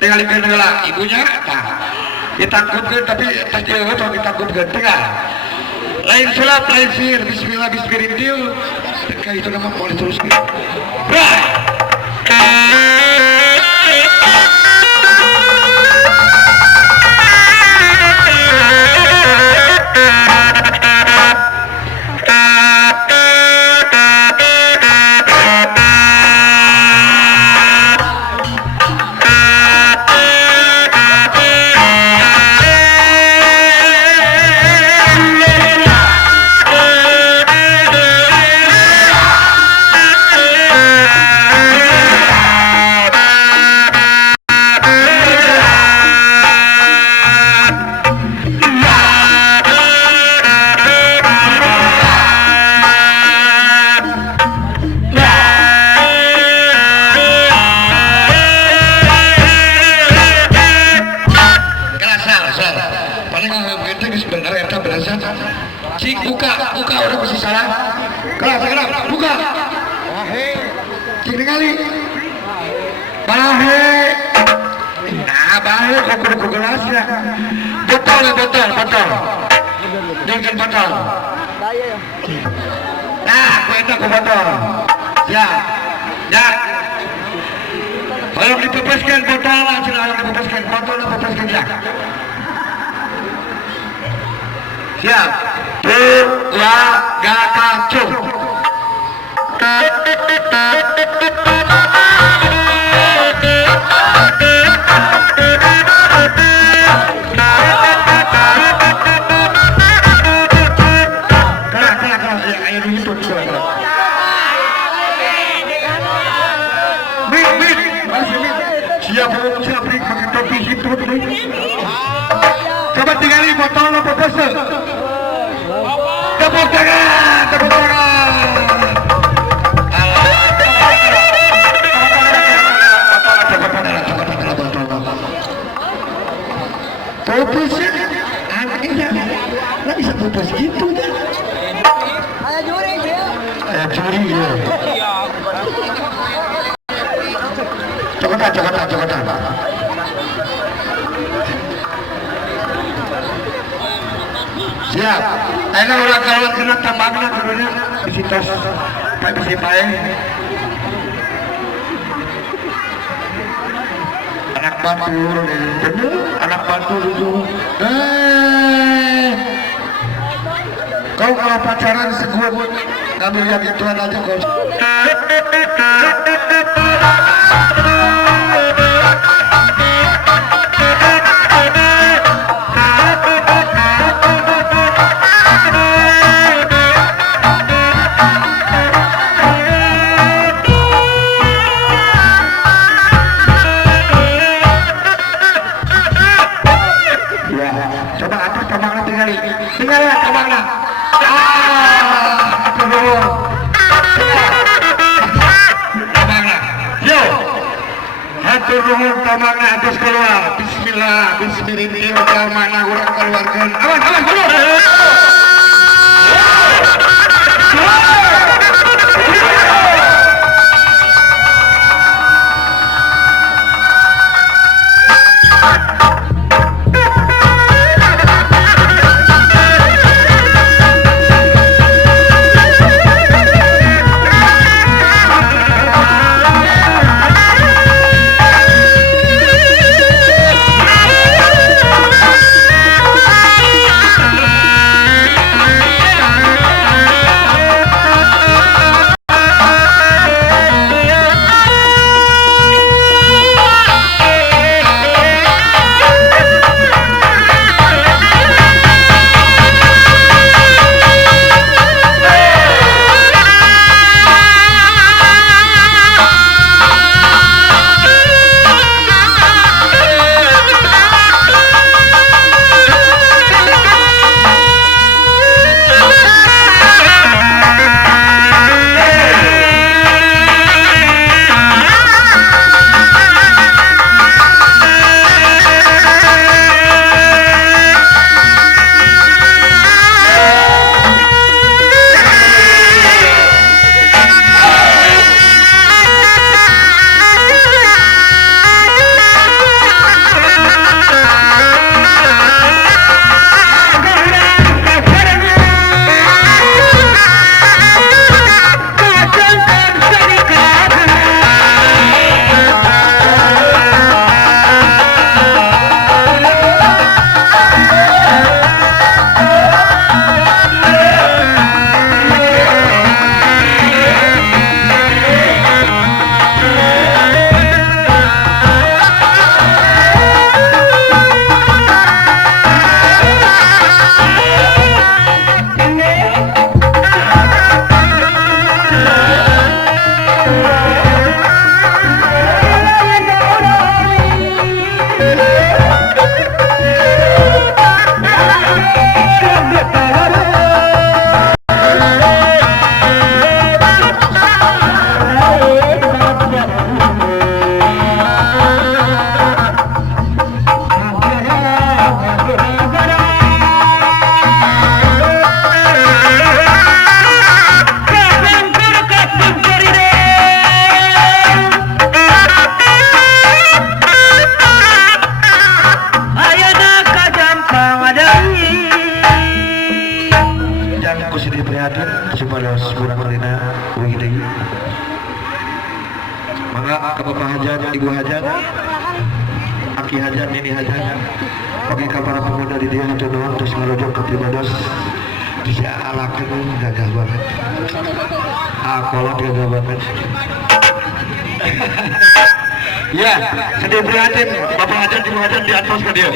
tinggalkan heula ibunya tah ditakutkeun tapi tah jeuh tong ditakutkeun tengah lain sulap lain sihir bismillah bismillah teka itu nama boleh teruskeun buka udah masih salah kenapa buka cik ningali bahe nah bahe kok kudu gelasnya botol jangan botol nah aku itu ke botol siap ya kalau dipepeskan botol lah kalau dipepeskan botol dipepeskan ya siap Purwagakacu siap pakai topi hitam coba tinggalin botol apa pose tepuk tangan pupusnya anaknya nggak bisa pupus gitu kan ada juri ya cokotan siap ayo ulah kawan kena tambangna kudunya bisitos pak bisi pae anak batur bener anak batur itu kau kalau pacaran segup ngambil yang ituan aja kau tamangna atas keluar bismillah bismillah mana urang keluarkan awan keluar Supaya sebuah marina wih maka ke bapak hajat, ibu hajat, aki hajat, nini hajat, oke ke para pemuda di dia itu doang terus ngelojok ke pribados bisa alakan gagah banget kolot gagah banget ya sedih prihatin bapak hajat, ibu hajat di atas ke dia